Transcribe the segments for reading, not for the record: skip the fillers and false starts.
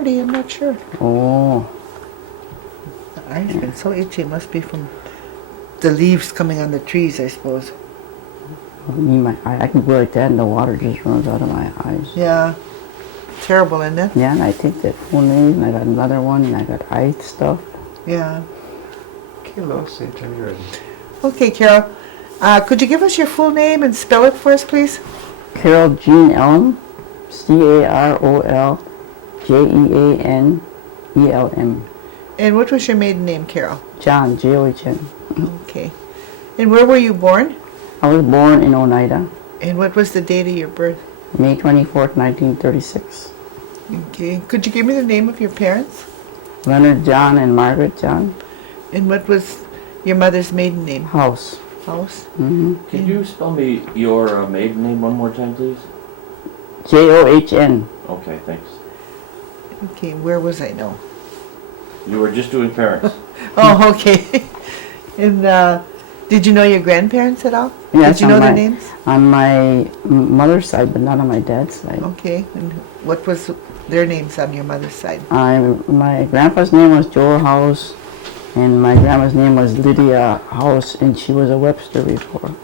Saturday. I'm not sure. Oh. The eyes been so itchy. It must be from the leaves coming on the trees, I suppose. I can go like that and the water just runs out of my eyes. Yeah. Terrible, isn't it? Yeah, and I take that full name, and I got another one, and I got eye stuff. Yeah. Okay, Lois, anytime you're ready. Okay, Carol. Could you give us your full name and spell it for us, please? Carol Jean Elm, CarolJeanElm. And what was your maiden name, Carol? John, John. Okay. And where were you born? I was born in Oneida, And what was the date of your birth? May 24th, 1936. Okay. Could you give me the name of your parents? Leonard John and Margaret John. And what was your mother's maiden name? House. House? Mm-hmm. Could you spell me your maiden name one more time, please? John. Okay, thanks. Okay, where was I now? You were just doing parents. Oh, okay. And did you know your grandparents at all? Yes, Did you know their names? On my mother's side, but not on my dad's side. Okay. And what was their names on your mother's side? My grandpa's name was Joel House, and my grandma's name was Lydia House, and she was a Webster before.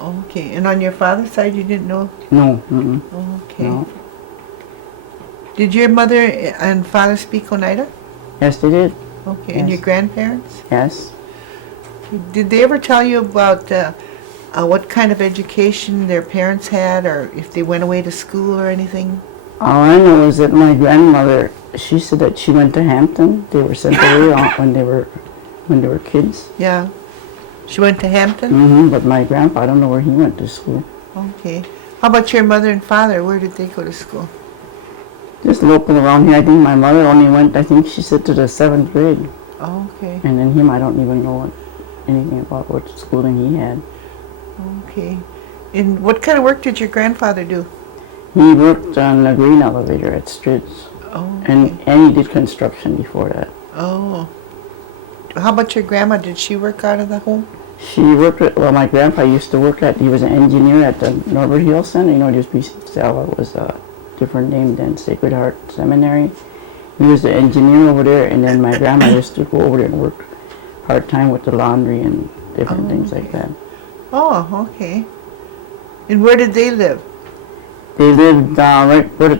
Okay. And on your father's side, you didn't know? No. Mm-mm. Okay. No. Did your mother and father speak Oneida? Yes, they did. Okay. Yes. And your grandparents? Yes. Did they ever tell you about what kind of education their parents had, or if they went away to school or anything? All I know is that my grandmother, she said that she went to Hampton. They were sent away when they were kids. Yeah. She went to Hampton? Mm-hmm. But my grandpa, I don't know where he went to school. Okay. How about your mother and father? Where did they go to school? Just local around here. I think my mother only went, I think she said to the 7th grade. Oh, okay. And then him, I don't even know anything about what schooling he had. Okay. And what kind of work did your grandfather do? He worked on the grain elevator at Stritz. Oh, okay. And he did construction before that. Oh. How about your grandma? Did she work out of the home? She worked at, well, my grandpa used to work he was an engineer at the Norbert Hill Center. You know, just Stella was a different name than Sacred Heart Seminary. He was the engineer over there, and then my grandma used to go over there and work part-time with the laundry and different things like that. Oh, okay. And where did they live? They lived right where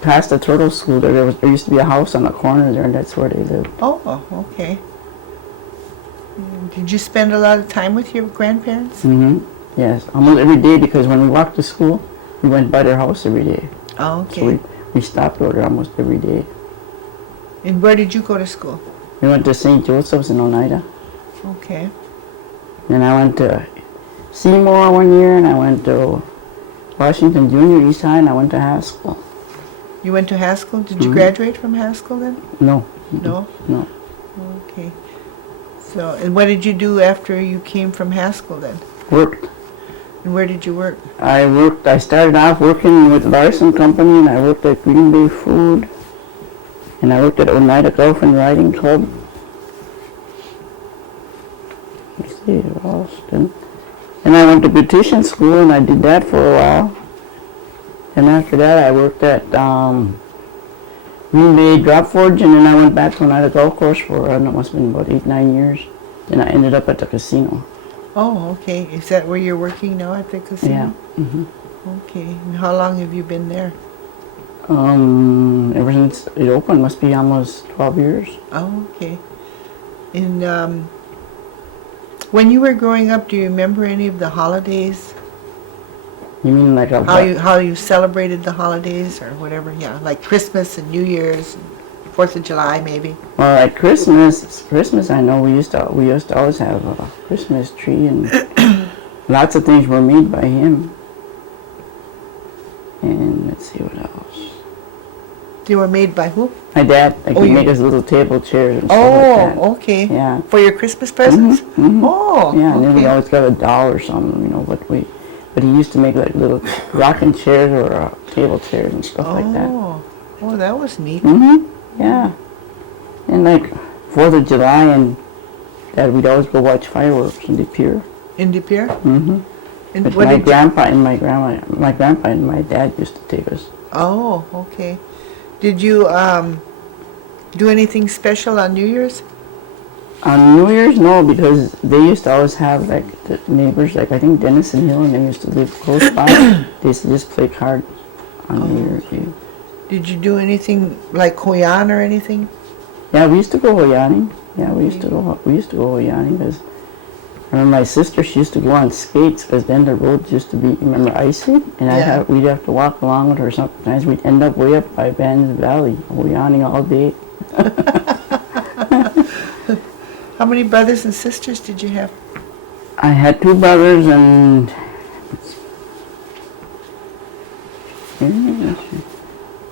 past the turtle school. There used to be a house on the corner there, and that's where they lived. Oh, okay. Did you spend a lot of time with your grandparents? Mm-hmm. Yes, almost every day, because when we walked to school, we went by their house every day. Oh, okay. So we stopped over there almost every day. And where did you go to school? We went to St. Joseph's in Oneida. Okay. And I went to Seymour one year, and I went to Washington Junior East High, and I went to Haskell. You went to Haskell? Did you graduate from Haskell then? No. No? No. Okay. So, and what did you do after you came from Haskell then? Worked. And where did you work? I started off working with Larson Company, and I worked at Green Bay Food, and I worked at Oneida Golf and Riding Club. Let's see, Austin. And I went to beautician school, and I did that for a while. And after that, I worked at Green Bay Drop Forge, and then I went back to Oneida Golf Course for, I don't know, it must have been about 8-9 years. Then I ended up at the casino. Oh, okay. Is that where you're working now, at the casino? Yeah. Mm-hmm. Okay. And how long have you been there? Ever since it opened, must be almost 12 years. Oh, okay. And when you were growing up, do you remember any of the holidays? You mean like a... How you celebrated the holidays or whatever? Yeah, like Christmas and New Year's, and 4th of July maybe. Well, at Christmas I know we used to always have a Christmas tree, and lots of things were made by him. And let's see what else. They were made by who? My dad, like Oh, he'd you- make us little table chairs and stuff like that. Oh, okay. Yeah. For your Christmas presents? Mhm. Oh, Yeah, and then we okay. always got a doll or something, you know, but he used to make like little rocking chairs or table chairs and stuff like that. Oh, that was neat. Yeah. And like 4th of July and that, we'd always go watch fireworks in the pier. In the pier? Mm-hmm. And But what my did grandpa and my grandpa and my dad used to take us. Oh, okay. Did you do anything special on New Year's? On New Year's, no, because they used to always have like the neighbors, like I think Dennis and Hill, and they used to live close by. They used to just play cards on New Year's Eve. Did you do anything like Hoyan or anything? Yeah, we used to go hoyaning. Yeah, we used to go hoyaning because I remember my sister, she used to go on skates because then the roads used to be, remember, icy? And Yeah. we'd have to walk along with her. Sometimes we'd end up way up by Bands Valley, hoyaning all day. How many brothers and sisters did you have? I had 2 brothers and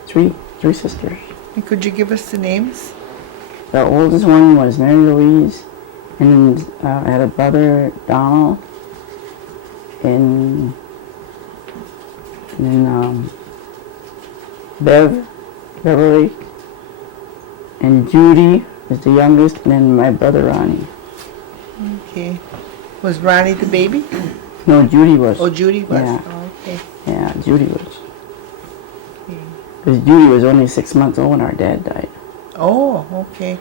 three sisters. And could you give us the names? The oldest one was Mary Louise, and then I had a brother, Donald, and then Beverly, and Judy is the youngest, and then my brother Ronnie. Okay. Was Ronnie the baby? No, Judy was. Oh, Judy was. Yeah. Oh, okay. Yeah, Judy was. Okay. Because Judy was only 6 months old when our dad died. Oh, okay.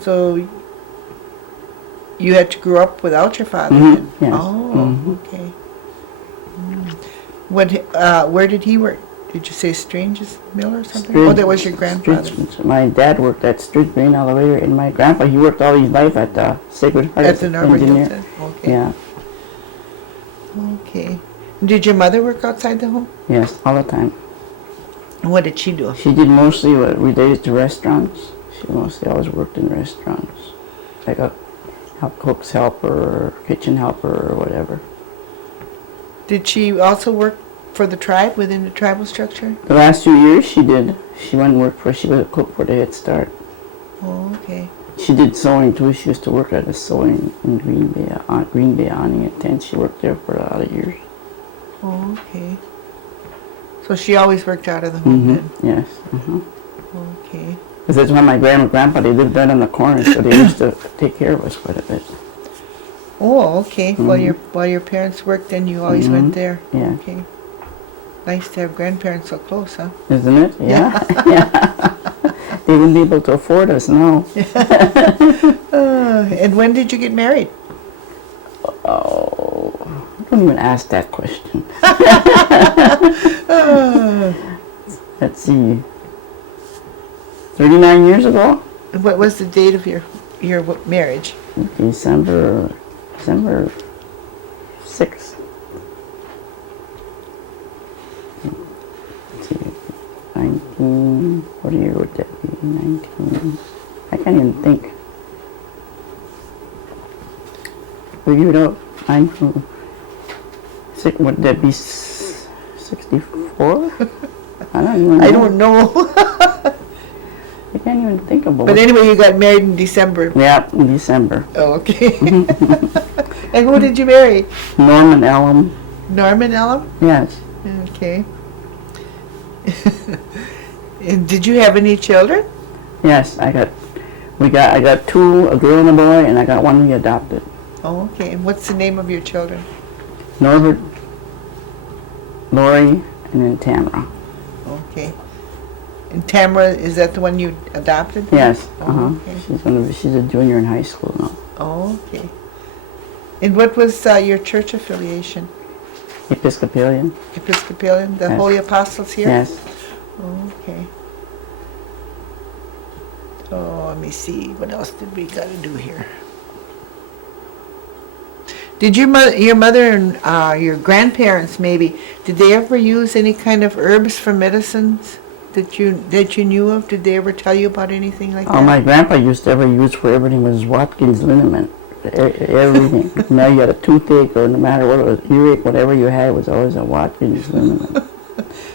So you had to grow up without your father then? Yes. Oh, Mhm. okay. Where did he work? Did you say Strange's Mill or something? Oh, that was your grandfather. My dad worked at Street Grain Elevator, and my grandpa, he worked all his life at Sacred Heart At as the an Norwood engineer. Hilton? Okay. Yeah, Okay. Did your mother work outside the home? yes, all the time. What did she do? She did mostly what related to restaurants. She mostly always worked in restaurants, like a cook's helper or kitchen helper or whatever. Did she also work for the tribe, within the tribal structure? The last 2 years she did. She went and worked she was a cook for the Head Start. Oh, okay. She did sewing too. She used to work at a sewing in Green Bay awning at 10. She worked there for a lot of years. Oh, okay. So she always worked out of the home then? Yes. Okay. Because that's when my grandma and grandpa, they lived right on the corner, so they used to take care of us quite a bit. Oh, okay. While your parents worked, then you always went there? Yeah. Okay. Nice to have grandparents so close, huh? Isn't it? Yeah. Yeah. They wouldn't be able to afford us now. And when did you get married? Oh, don't even ask that question. Let's see. 39 years ago? What was the date of your marriage? December 6th. Let's see. 19, what year would that be? 19, I can't even think. Figure it out. 19, would that be 64? I don't even know. I don't know. I can't even think about But it. anyway, you got married in December. Yeah, in December. Oh, okay. And who did you marry? Norman Elm. Norman Elm? Yes. Okay. And did you have any children? Yes, I got 2, a girl and a boy, and I got 1 we adopted. Oh, okay. And what's the name of your children? Norbert, Lori, and then Tamara. Okay. And Tamara, is that the one you adopted? Yes. Oh, okay. She's a junior in high school now. Oh, okay. And what was your church affiliation? Episcopalian. Episcopalian, the Yes. Holy Apostles here? Yes. Oh, okay. So let me see, what else did we got to do here? Did your mother and your grandparents maybe, did they ever use any kind of herbs for medicines that you knew of? Did they ever tell you about anything like that? My grandpa used to ever use for everything was Watkins liniment. Everything. Now you had a toothache or no matter what it was, earache, whatever you had was always a Watkins liniment.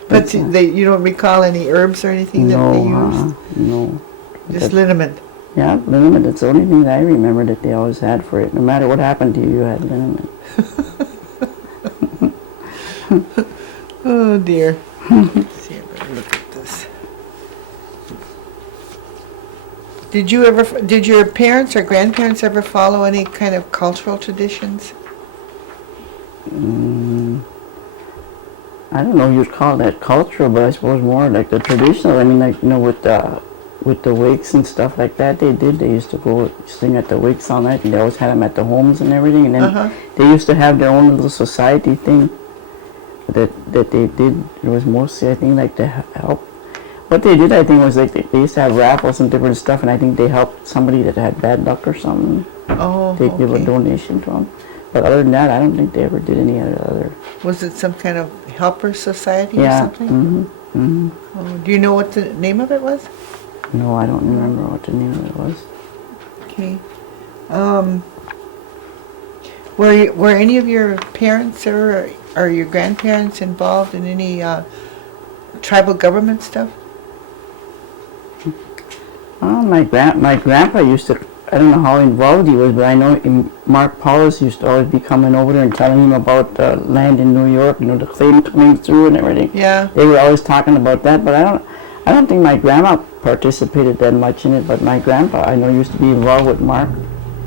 But you don't recall any herbs or anything that they used? No. Just liniment. Yeah, liniment. That's the only thing that I remember that they always had for it. No matter what happened to you, you had liniment. Oh dear. Let's see if I can look at this. Did your parents or grandparents ever follow any kind of cultural traditions? I don't know if you'd call that cultural, but I suppose more like the traditional. I mean, like, with the wakes and stuff like that, they used to go sing at the wakes all night, and they always had them at the homes and everything. And then they used to have their own little society thing that they did. It was mostly, I think, like to help. What they did, I think, was like they used to have raffles and different stuff, and I think they helped somebody that had bad luck or something. Oh, They give a okay. donation to them. But other than that, I don't think they ever did any other. Was it some kind of helper society or Yeah. something? Oh, do you know what the name of it was? No, I don't remember what the name of it was. Okay. Were any of your parents or your grandparents involved in any tribal government stuff? Oh, my grandpa used to. I don't know how involved he was, but I know Mark Paulus used to always be coming over there and telling him about the land in New York, the claim coming through and everything. Yeah. They were always talking about that, but I don't think my grandma participated that much in it, but my grandpa, I know, used to be involved with Mark.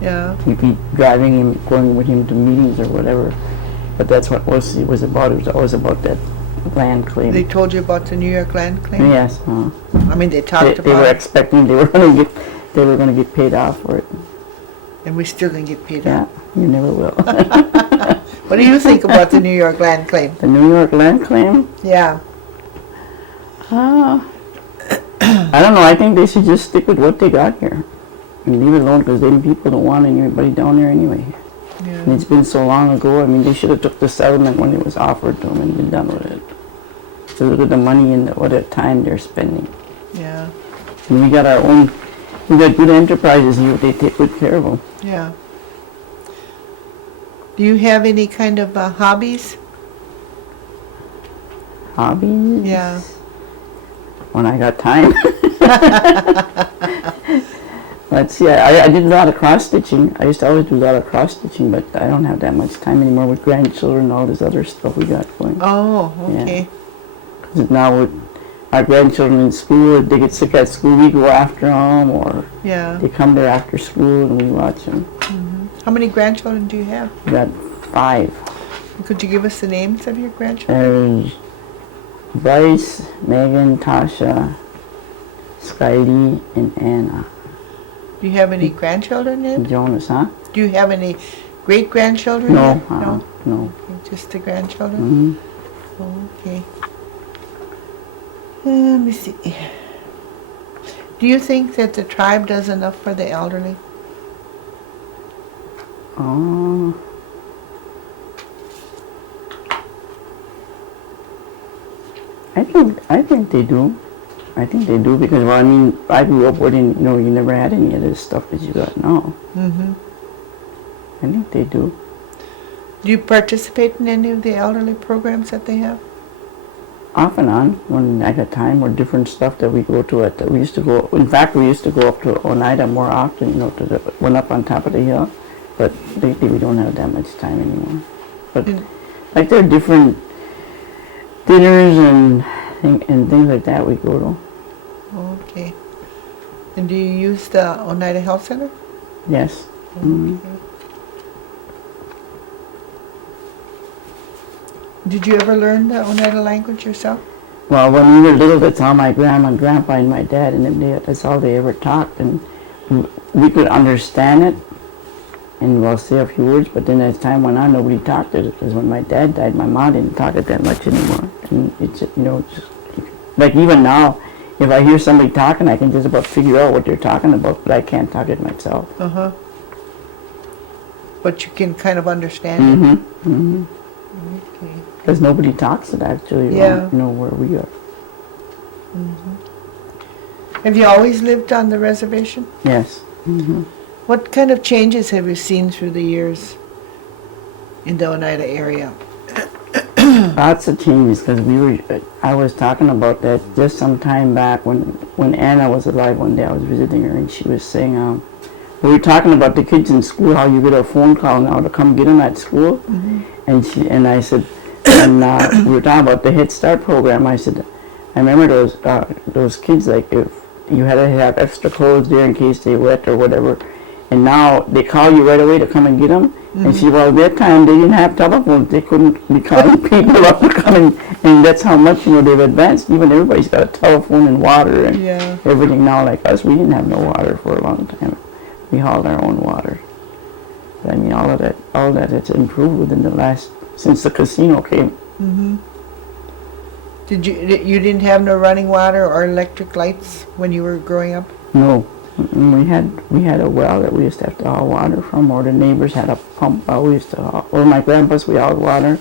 Yeah. He'd be driving him, going with him to meetings or whatever. But that's what it was about. It was always about that land claim. They told you about the New York land claim? Yes. I mean, they talked They about were it, expecting they were going to get paid off for it. and we still didn't get paid Yeah, out. you never will. What do you think about the New York land claim? The New York land claim? Yeah. I don't know. I think they should just stick with what they got here and leave it alone, because then people don't want anybody down there anyway. And Yeah. it's been so long ago. I mean, they should have took the settlement when it was offered to them and been done with it. So look at the money and what the time they're spending. Yeah. And we got good enterprises here. They take good care of them. Yeah. Do you have any kind of hobbies? Hobbies? Yeah. When I got time. Let's see, I did a lot of cross-stitching. I used to always do a lot of cross-stitching, but I don't have that much time anymore with grandchildren and all this other stuff we got going. Oh, okay. 'Cause now with our grandchildren in school, if they get sick at school, we go after them, or Yeah. they come there after school and we watch them. How many grandchildren do you have? We got 5. Could you give us the names of your grandchildren? There's Bryce, Megan, Tasha, Skydie, and Anna. Do you have any grandchildren And yet? Jonas, huh? Do you have any great-grandchildren No, yet? No? no. Okay, just the grandchildren? hmm Oh, okay. Let me see. Do you think that the tribe does enough for the elderly? Oh. I think they do. I think they do, because, well, I mean, I grew up where you never had any of this stuff that you got now. Mm-hmm. I think they do. Do you participate in any of the elderly programs that they have? Off and on, when I got time, or different stuff that we go to. We used to go. In fact, we used to go up to Oneida more often. To the one up on top of the hill. But lately, we don't have that much time anymore. But like, there are different dinners and things like that we go to. Okay. And do you use the Oneida Health Center? Yes. Mhm. Okay. Did you ever learn the Oneida language yourself? Well, when we were little, that's all my grandma and grandpa and my dad and them, that's all they ever talked. And we could understand it and we'll say a few words, but then as time went on, nobody talked it. Because when my dad died, my mom didn't talk it that much anymore. And it's, just, like, even now, if I hear somebody talking, I can just about figure out what they're talking about, but I can't talk it myself. Uh-huh. But you can kind of understand Mm-hmm. Mm-hmm. it? Okay. Because nobody talks it, actually, Yeah. where we are. Have you always lived on the reservation? Yes. Mm-hmm. What kind of changes have you seen through the years in the Oneida area? Lots of changes, because I was talking about that just some time back when Anna was alive. One day I was visiting her and she was saying, we were talking about the kids in school, how you get a phone call now to come get them at school. Mm-hmm. And I said, and we were talking about the Head Start program. I said, I remember those kids, like, if you had to have extra clothes there in case they wet or whatever, and now they call you right away to come and get them. And she, well, that time they didn't have telephones. They couldn't be calling people up and coming. And that's how much, they've advanced. Even everybody's got a telephone and water and Yeah. everything now. Like us, we didn't have no water for a long time. We hauled our own water. But I mean, all that has improved within the last, since the casino came. Mm-hmm. You didn't have no running water or electric lights when you were growing up? No. We had a well that we used to have to haul water from, or the neighbors had a pump well we used to haul, or my grandpa's, we hauled water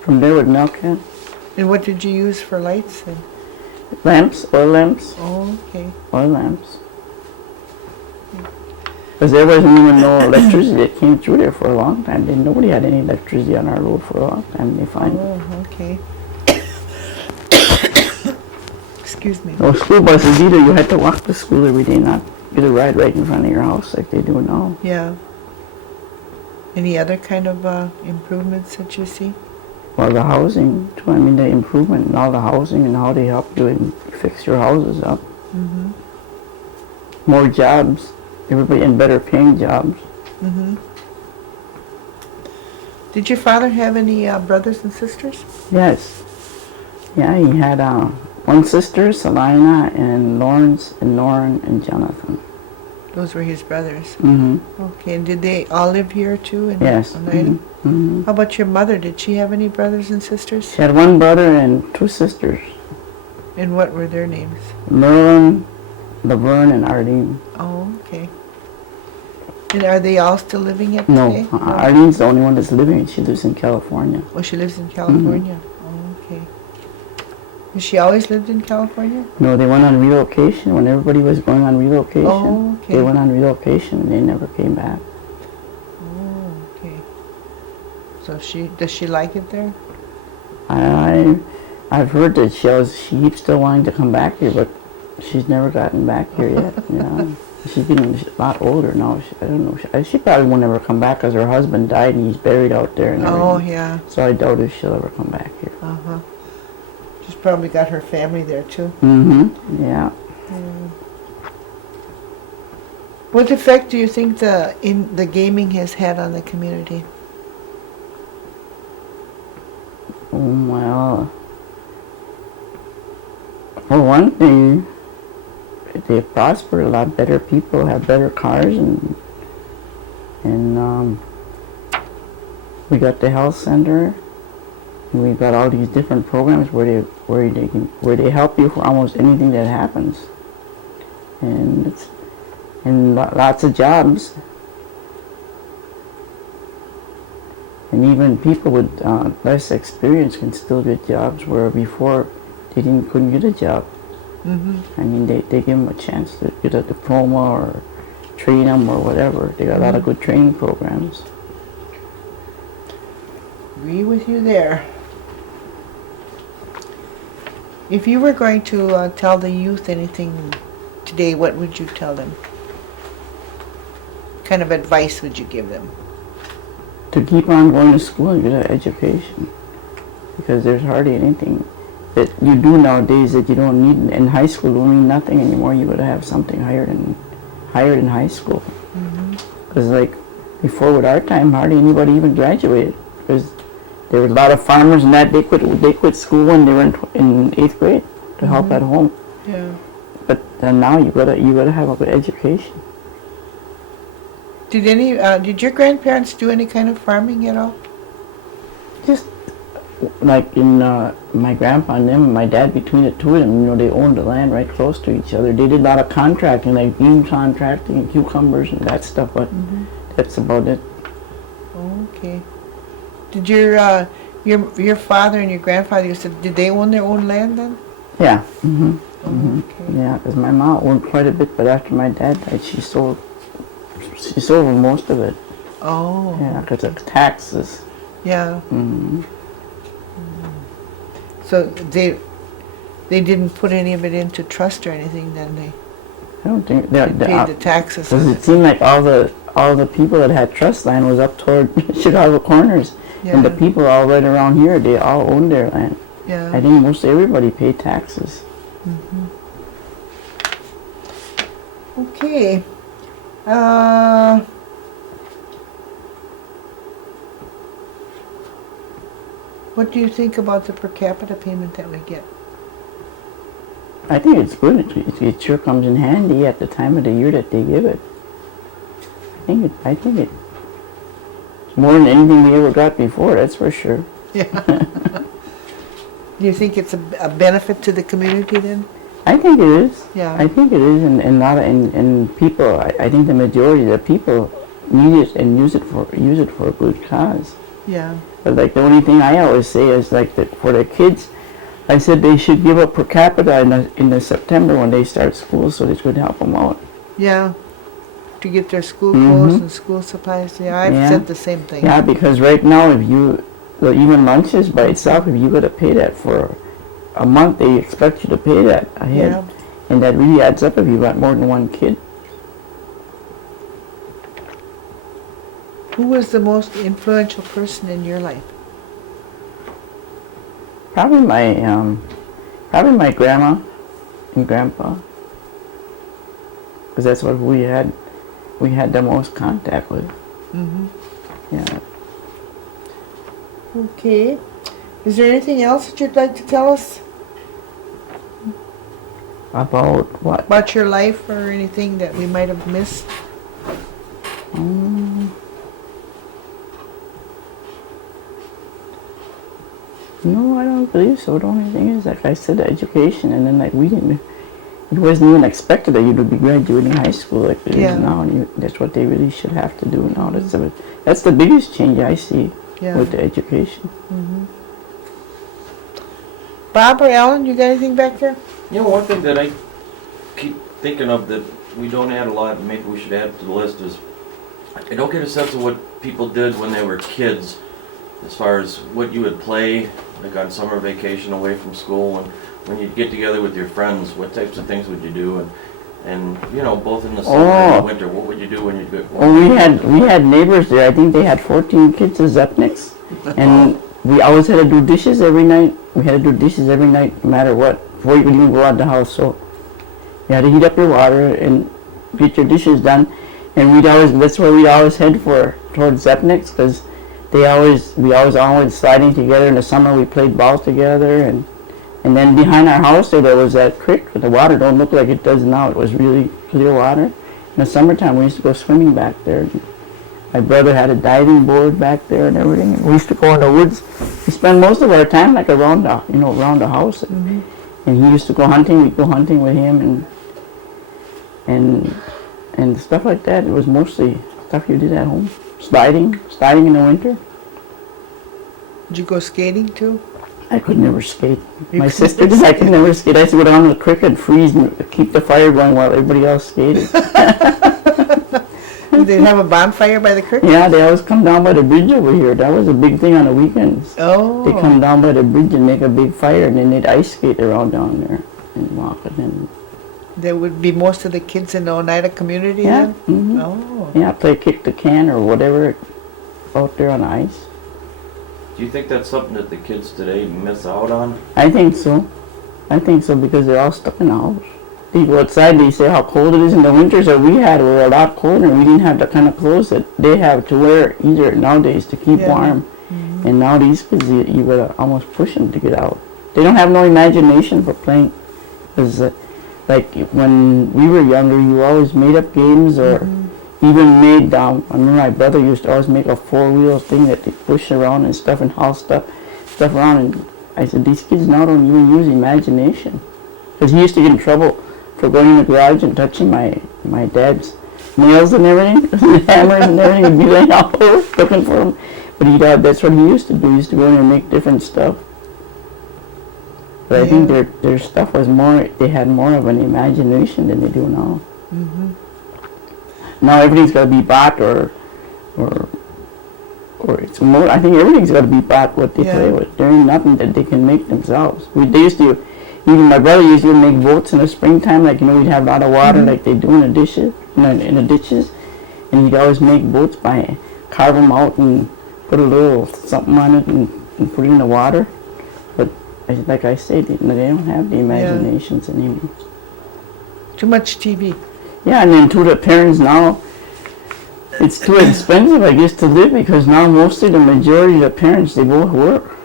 from there with milk can. And what did you use for lights then? Lamps, oil lamps, Oh, okay. oil lamps. Because there wasn't even no electricity that came through there for a long time. Nobody had any electricity on our road for a long time. They find Oh, okay. Excuse me. no school buses either. You had to walk to school every day, not get a ride right in front of your house like they do now. Yeah. Any other kind of improvements that you see? Well, the housing too. I mean, the improvement in all the housing and how they help you and fix your houses up. Mm-hmm. More jobs, everybody, and better paying jobs. Mm-hmm. Did your father have any brothers and sisters? Yes. Yeah, he had one sister, Selina, and Lawrence, and Lauren, and Jonathan. Those were his brothers. Mm-hmm. Okay, and did they all live here too in Yes. Oneida? Mm-hmm. Mm-hmm. How about your mother? Did she have any brothers and sisters? She had one brother and two sisters, And what were their names? Merlin, Laverne, and Arlene. Oh, okay. And are they all still living yet No, today? Arlene's the only one that's living. She lives in California. Oh, she lives in California. Oh, okay. Has she always lived in California? No, they went on relocation when everybody was going on relocation. Oh, okay. They went on relocation and they never came back. Oh, okay. So does she like it there? I've heard that she keeps still wanting to come back here, but she's never gotten back here yet. She's getting a lot older now. I don't know. She probably won't ever come back because her husband died and he's buried out there and everything. Oh, yeah. So I doubt if she'll ever come back here. Uh-huh. She's probably got her family there too. Mm-hmm. Yeah. What effect do you think the gaming has had on the community? Well, for one thing, they prosper. A lot better people have better cars, and we got the health center. And we got all these different programs where they help you for almost anything that happens, and lots of jobs. And even people with less experience can still get jobs where before they couldn't get a job. Mm-hmm. I mean, they give them a chance to get a diploma or train them or whatever. They got a lot of good training programs. Agree with you there. If you were going to tell the youth anything today, what would you tell them? What kind of advice would you give them? To keep on going to school and get an education, because there's hardly anything that you do nowadays that you don't need. In high school, don't mean nothing anymore. You gotta have something higher than high school. Because like before, with our time, hardly anybody even graduated, because there were a lot of farmers and that they quit school when they were in 8th grade to help at home. Yeah. But now you gotta have a good education. Did your grandparents do any kind of farming at all? Just like in my grandpa and them, my dad, between the two of them, they owned the land right close to each other. They did a lot of contracting, like bean contracting and cucumbers and that stuff, but that's about it. Okay. Did your father and your grandfather, did they own their own land then? Yeah. Okay. Yeah, because my mom owned quite a bit, but after my dad died, she sold most of it. Oh. Yeah, because of taxes. Yeah. Mm-hmm. So they didn't put any of it into trust or anything, then they I don't think paid the taxes. because it seemed like all the people that had trust land was up toward Chicago Corners, and the people all right around here, they all owned their land. Yeah. I think most everybody paid taxes. Okay. What do you think about the per capita payment that we get? I think it's good. It sure comes in handy at the time of the year that they give it. I think it's more than anything we ever got before, that's for sure. Yeah. Do you think it's a benefit to the community then? I think it is. Yeah. I think it is, and people. I think the majority of the people need it and use it for a good cause. Yeah. But like the only thing I always say is like that for the kids, I said they should give up per capita in the September when they start school, so this would help them out. Yeah. To get their school clothes and school supplies. Yeah, I've Yeah. said the same thing. Yeah, because right now even lunches by itself, if you got to pay that for a month, they expect you to pay that ahead. Yeah. And that really adds up if you got more than one kid. Who was the most influential person in your life? Probably my grandma and grandpa, because that's what we had the most contact with. Mm-hmm. Yeah. Okay. Is there anything else that you'd like to tell us About what? about your life or anything that we might have missed? No, I don't believe so. The only thing is, like I said, education, and then like it wasn't even expected that you would be graduating high school like it Yeah. is now, and that's what they really should have to do now. That's the biggest change I see Yeah. with the education. Bob or Alan, you got anything back there? You know, one thing that I keep thinking of that we don't add a lot, and maybe we should add to the list, is I don't get a sense of what people did when they were kids, as far as what you would play, like on summer vacation away from school, and when you'd get together with your friends, what types of things would you do, and you know, both in the summer and the winter, what would you do when you'd go? Well, we had neighbors there. I think they had 14 kids as Zepniks, and we always had to do dishes every night. We had to do dishes every night, no matter what, before you could even go out the house. So you had to heat up your water and get your dishes done, and that's where we always head towards Zepniks, because we always sliding together. In the summer we played ball together, and then behind our house there was that creek. The water don't look like it does now. It was really clear water. In the summertime we used to go swimming back there. My brother had a diving board back there and everything. And we used to go in the woods. We spent most of our time like around the house. And he used to go hunting. We'd go hunting with him and stuff like that. It was mostly stuff you did at home. Sliding in the winter. Did you go skating too? I could never skate. My sister did. I could never skate. I used to go down to the creek and freeze and keep the fire going while everybody else skated. Did they have a bonfire by the creek? Yeah, they always come down by the bridge over here. That was a big thing on the weekends. Oh. They come down by the bridge and make a big fire, and then they'd ice skate around down there and walk it. And There would be most of the kids in the Oneida community yeah, then? hmm Oh. yeah, play kick the can or whatever out there on the ice. Do you think that's something that the kids today miss out on? I think so. Because they're all stuck in the house. They go outside, they say how cold it is in the winters that we had. We were a lot colder, and we didn't have the kind of clothes that they have to wear either nowadays to keep Yeah. warm. And now these kids, you gotta almost push them to get out. They don't have no imagination for playing. Because like when we were younger, you always made up games or even made, I remember my brother used to always make a four-wheel thing that they push around and stuff and haul stuff around. And I said, these kids now don't even use imagination. Because he used to get in trouble for going in the garage and touching my dad's nails and everything, hammers and everything, and be laying all over looking for him. But that's what he used to do. He used to go in and make different stuff. But I think their stuff was more, they had more of an imagination than they do now. Now everything's got to be bought or it's more, I think everything's got to be bought what they play with. There ain't nothing that they can make themselves. They used to, even my brother used to make boats in the springtime, like, we'd have a lot of water like they do in the dishes, in the ditches, and he'd always make boats by carve them out and put a little something on it and put it in the water. But like I say, they don't have the imaginations anymore. Too much TV. Yeah, and then to the parents now, it's too expensive, I guess, to live, because now mostly the majority of the parents, they both work.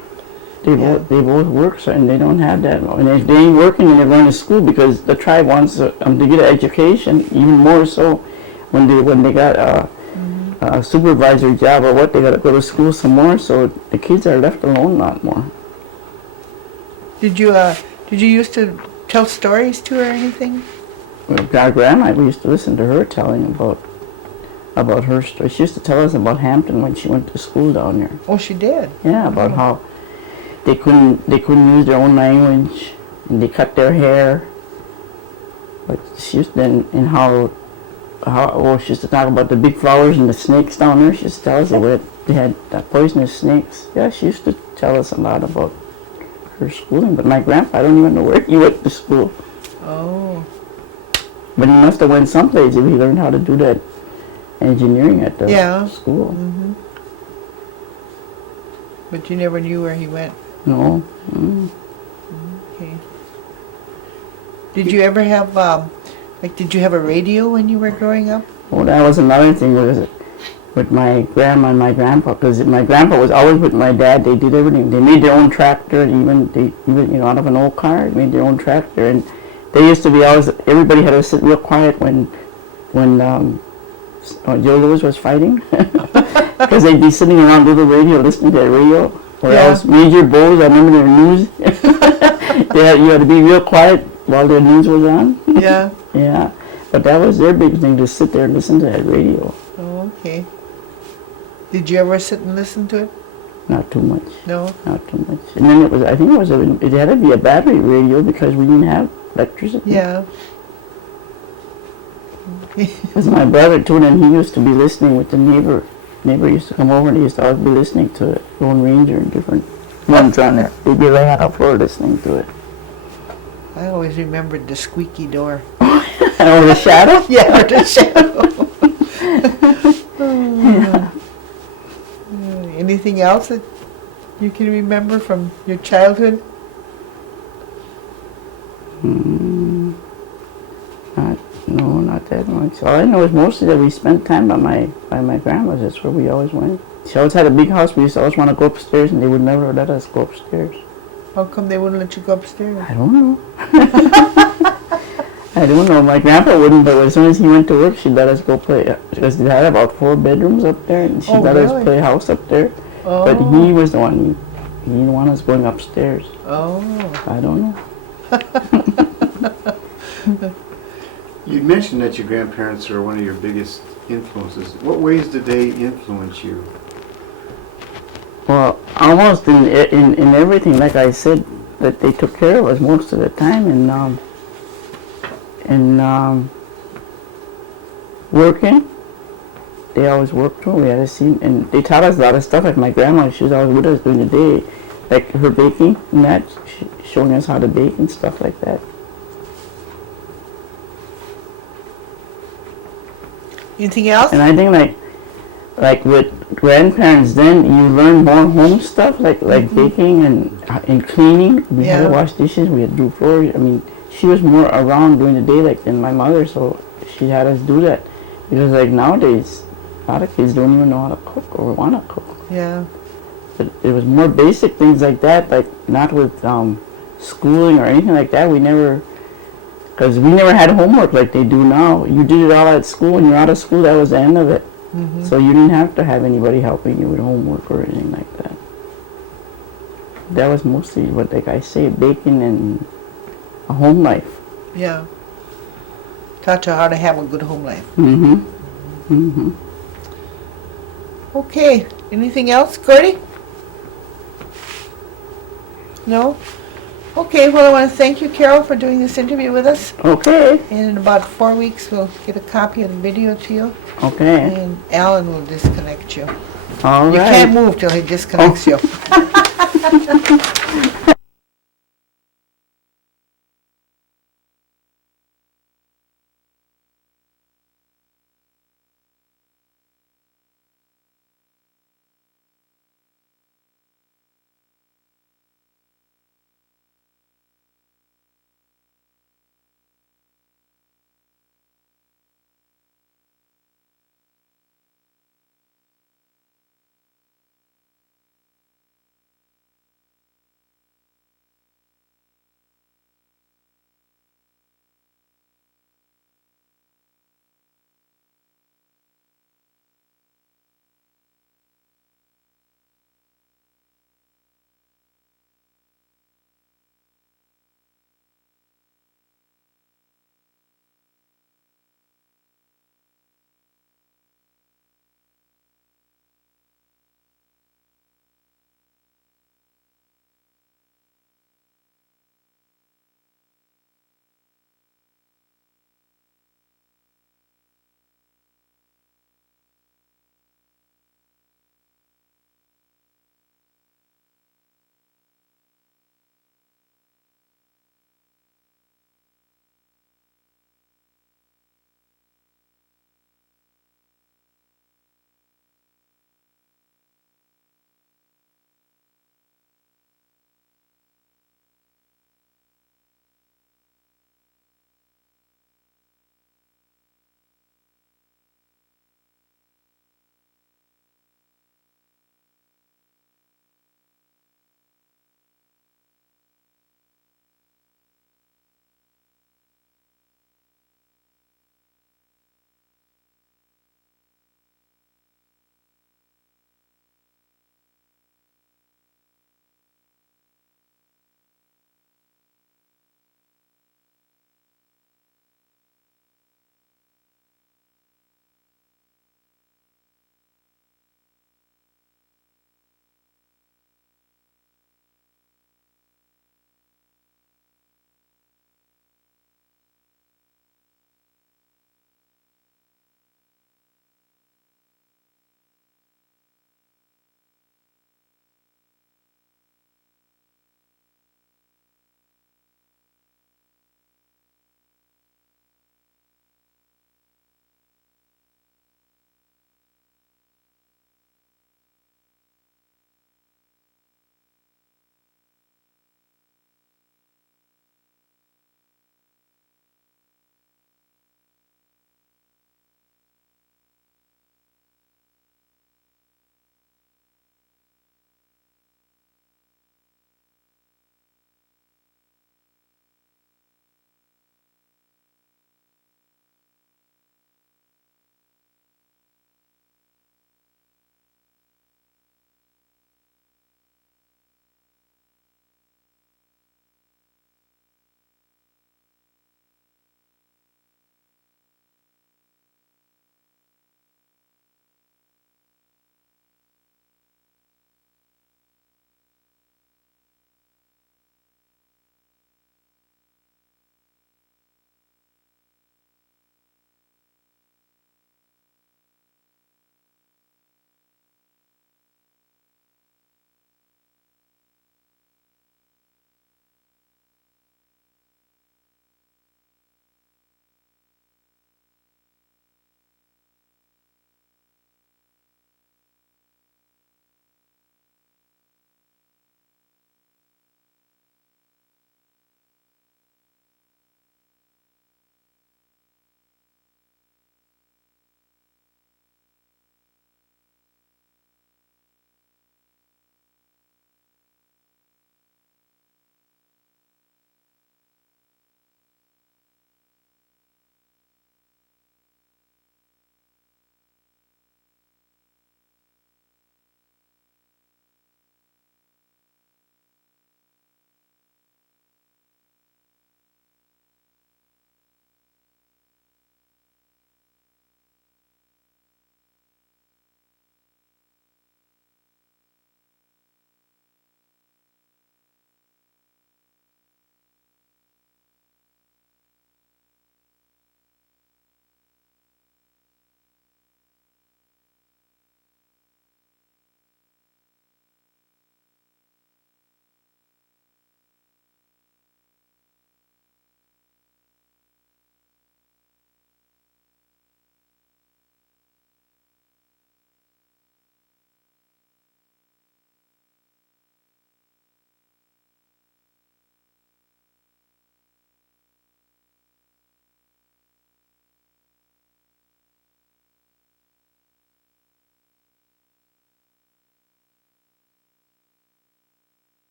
They both work, so, and they don't have that. And if they ain't working, then they're going to school because the tribe wants to get an education, even more so when they got a supervisory job or what, they got to go to school some more. So the kids are left alone a lot more. Did you used to tell stories to her or anything? Well, our grandma, we used to listen to her telling about her story. She used to tell us about Hampton when she went to school down there. Oh, she did? Yeah, about how they couldn't use their own language and they cut their hair. But she used to, and how she used to talk about the big flowers and the snakes down there. She used to tell us that they had poisonous snakes. Yeah, she used to tell us a lot about her schooling. But my grandpa, I don't even know where he went to school. Oh. But he must have went someplace if he learned how to do that engineering at the school. Mm-hmm. But you never knew where he went. No. Okay. Did you ever have did you have a radio when you were growing up? Well, that was another thing with my grandma and my grandpa, because my grandpa was always with my dad. They did everything. They made their own tractor, even out of an old car, made their own tractor. And they used to be always, everybody had to sit real quiet when Joe Louis was fighting, because they'd be sitting around with the radio, listening to the radio. Or else Major Bowes, I remember their news. You had to be real quiet while their news was on. Yeah. Yeah, but that was their big thing, to sit there and listen to that radio. Oh, okay. Did you ever sit and listen to it? Not too much. No. Not too much. And then it had to be a battery radio because we didn't have electricity. Yeah. Because my brother too, and he used to be listening with the neighbor. Neighbor used to come over and he used to always be listening to it. Lone Ranger and different ones on there. They'd be laying on the floor listening to it. I always remembered the squeaky door. Oh, the shadow? Yeah, the shadow. Anything else that you can remember from your childhood? Not that much. All I know is mostly that we spent time by my grandma's. That's where we always went. She always had a big house. We used to always want to go upstairs, and they would never let us go upstairs. How come they wouldn't let you go upstairs? I don't know. I don't know. My grandpa wouldn't, but as soon as he went to work, she'd let us go play. Because they had about 4 bedrooms up there, and she'd let us play house up there. Oh. But he was the one. He didn't want us going upstairs. Oh. I don't know. You mentioned that your grandparents are one of your biggest influences. What ways did they influence you? Well, almost in everything, like I said, that they took care of us most of the time, and working. They always worked too. We had to see, and they taught us a lot of stuff. Like my grandma, she was always with us during the day, like her baking and that, showing us how to bake and stuff like that. Anything else? And I think like with grandparents, then you learn more home stuff, like baking and cleaning. We had to wash dishes. We had to do floors. I mean, she was more around during the day than my mother, so she had us do that. Because like nowadays, a lot of kids don't even know how to cook or want to cook. Yeah. But it was more basic things like that, like not with schooling or anything like that. Because we never had homework like they do now. You did it all at school. When you're out of school, that was the end of it. Mm-hmm. So you didn't have to have anybody helping you with homework or anything like that. That was mostly what, like I say, baking and a home life. Yeah. Taught you how to have a good home life. Mm-hmm. Mm-hmm. Okay. Anything else, Gordy? No? Okay, well, I want to thank you, Carol, for doing this interview with us. Okay. And in about 4 weeks, we'll get a copy of the video to you. Okay. And Alan will disconnect you. All right. You can't move till he disconnects you.